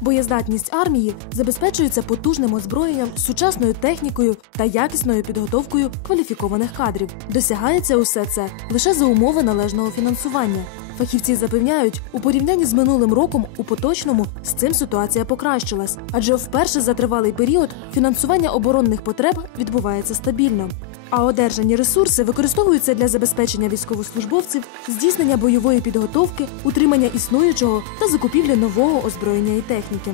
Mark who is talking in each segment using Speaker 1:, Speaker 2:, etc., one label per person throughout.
Speaker 1: Боєздатність армії забезпечується потужним озброєнням, сучасною технікою та якісною підготовкою кваліфікованих кадрів. Досягається усе це лише за умови належного фінансування. Фахівці запевняють, у порівнянні з минулим роком у поточному з цим ситуація покращилась, адже вперше за тривалий період фінансування оборонних потреб відбувається стабільно. А одержані ресурси використовуються для забезпечення військовослужбовців, здійснення бойової підготовки, утримання існуючого та закупівлі нового озброєння і техніки.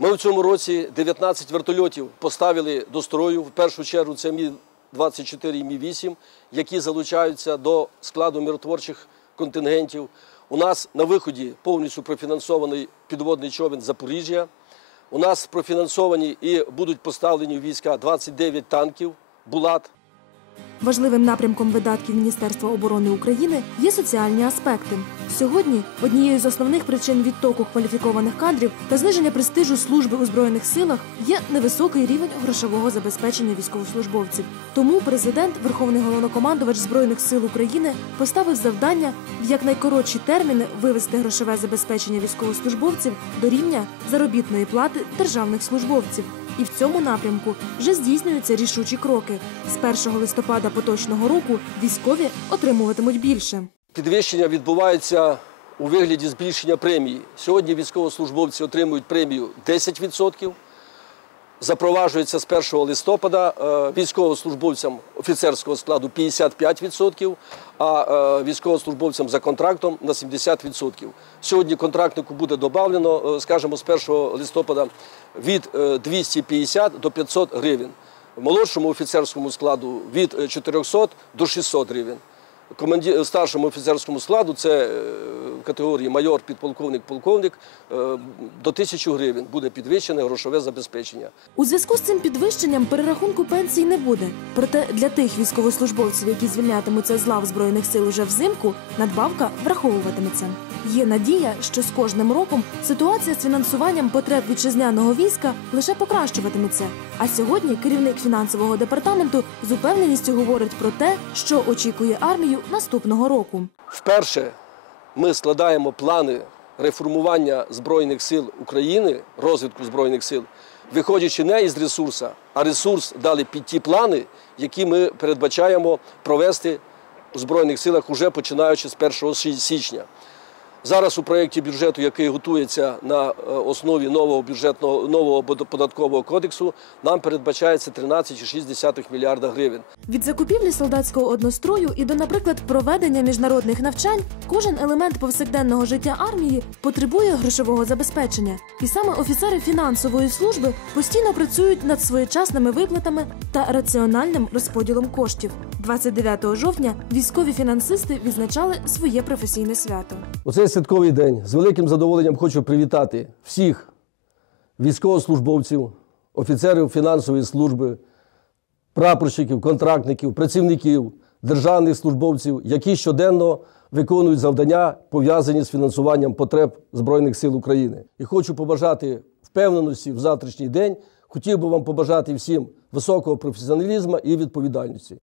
Speaker 2: Ми в цьому році 19 вертольотів поставили до строю. В першу чергу це Мі-24 і Мі-8, які залучаються до складу миротворчих контингентів. У нас на виході повністю профінансований підводний човен Запоріжжя. У нас профінансовані і будуть поставлені в війська 29 танків Булат.
Speaker 1: Важливим напрямком видатків Міністерства оборони України є соціальні аспекти. Сьогодні однією з основних причин відтоку кваліфікованих кадрів та зниження престижу служби у збройних силах є невисокий рівень грошового забезпечення військовослужбовців. Тому президент, верховний головнокомандувач збройних сил України, поставив завдання в якнайкоротші терміни вивести грошове забезпечення військовослужбовців до рівня заробітної плати державних службовців. І в цьому напрямку вже здійснюються рішучі кроки. З 1 листопада поточного року військові отримуватимуть більше.
Speaker 2: Підвищення відбувається у вигляді збільшення премії. Сьогодні військовослужбовці отримують премію 10%. Запроваджується з 1 листопада е, військовослужбовцям офіцерського складу 55%, а е, військовослужбовцям за контрактом на 70%. Сьогодні контрактнику буде додано, е, скажімо, з 1 листопада від 250 до 500 гривень. Молодшому офіцерському складу від 400 до 600 гривень. Старшому офіцерському складу це е, категорії майор, підполковник, полковник е, до тисячі гривень буде підвищене грошове забезпечення.
Speaker 1: У зв'язку з цим підвищенням перерахунку пенсій не буде. Проте для тих військовослужбовців, які звільнятимуться з лав збройних сил уже взимку, надбавка враховуватиметься. Є надія, що з кожним роком ситуація з фінансуванням потреб вітчизняного війська лише покращуватиметься. А сьогодні керівник фінансового департаменту з упевненістю говорить про те, що очікує армію наступного року.
Speaker 2: Вперше ми складаємо плани реформування Збройних сил України, розвитку Збройних сил, виходячи не із ресурсу, а ресурс дали під ті плани, які ми передбачаємо провести у Збройних силах уже починаючи з 1 січня. Зараз у проєкті бюджету, який готується на е, основі нового бюджетного нового податкового кодексу, нам передбачається 13,6 мільярда гривень.
Speaker 1: Від закупівлі солдатського однострою і до, наприклад, проведення міжнародних навчань, кожен елемент повсякденного життя армії потребує грошового забезпечення, і саме офіцери фінансової служби постійно працюють над своєчасними виплатами та раціональним розподілом коштів. 29 жовтня військові фінансисти відзначали своє професійне свято.
Speaker 2: У цей святковий день з великим задоволенням хочу привітати всіх військовослужбовців, офіцерів фінансової служби, прапорщиків, контрактників, працівників, державних службовців, які щоденно виконують завдання, пов'язані з фінансуванням потреб Збройних сил України. І хочу побажати впевненості в завтрашній день. Хотів би вам побажати всім високого професіоналізму і відповідальності.